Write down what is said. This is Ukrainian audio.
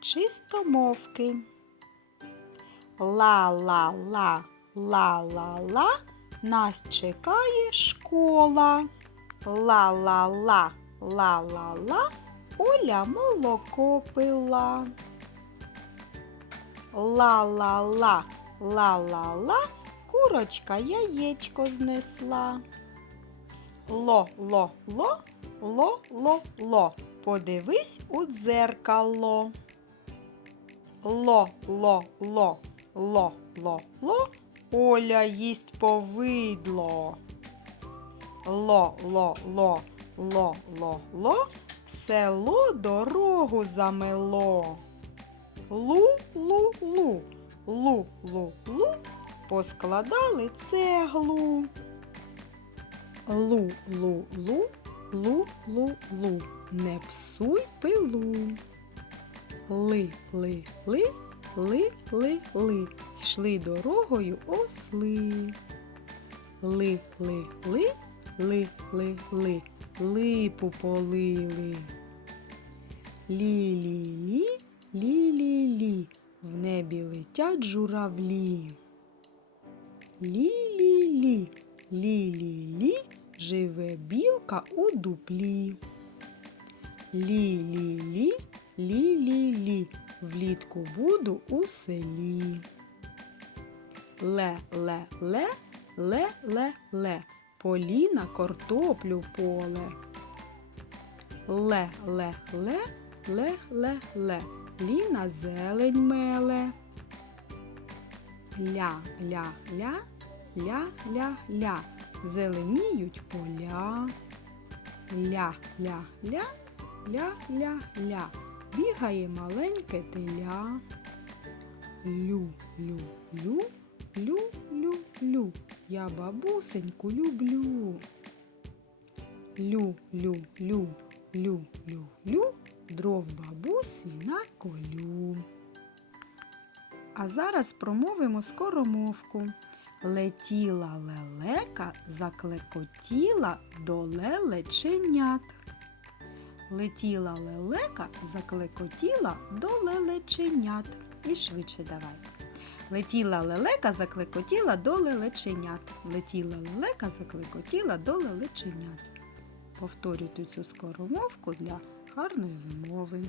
чистомовки. Ла-ла-ла, ла-ла-ла, нас чекає школа. Ла-ла-ла, ла-ла-ла, Оля молоко пила. Ла-ла-ла, ла-ла-ла, курочка яєчко знесла. Ло-ло-ло, ло-ло-ло, подивись у дзеркало. Ло-ло-ло, ло-ло-ло, Оля їсть повидло. Ло-ло-ло, ло-ло-ло, в село дорогу замело. Лу-лу-лу, лу-лу-лу, поскладали цеглу. Лу-лу-лу, лу-лу-лу, не псуй пилу. Ли-ли-ли, ли-ли-ли, йшли дорогою осли. Ли-ли-ли, ли-ли-ли, липу полили. Лі-лі-лі, лі-лі-лі, в небі летять журавлі. Лі-лі-лі, лі-лі-лі, живе білка у дуплі. Лі-лі-лі, лі-лі-лі, влітку буду у селі. Ле-ле-ле, ле-ле-ле, поліна картоплю поле. Ле-ле-ле, ле-ле-ле, ліна зелень меле. Ля-ля-ля, ля-ля-ля, зеленіють поля. Ля-ля-ля, ля-ля-ля, бігає маленьке теля. Лю-лю-лю, лю-лю-лю, я бабусеньку люблю. Лю-лю-лю, лю-лю-лю, дров бабусі на колю. А зараз промовимо скоромовку. Летіла лелека, заклекотіла до лелеченят. Летіла лелека, заклекотіла до лелеченят. І швидше давай. Летіла лелека, заклекотіла до лелеченят. Летіла лелека, заклекотіла до лелеченят. Повторюйте цю скоромовку для гарної вимови.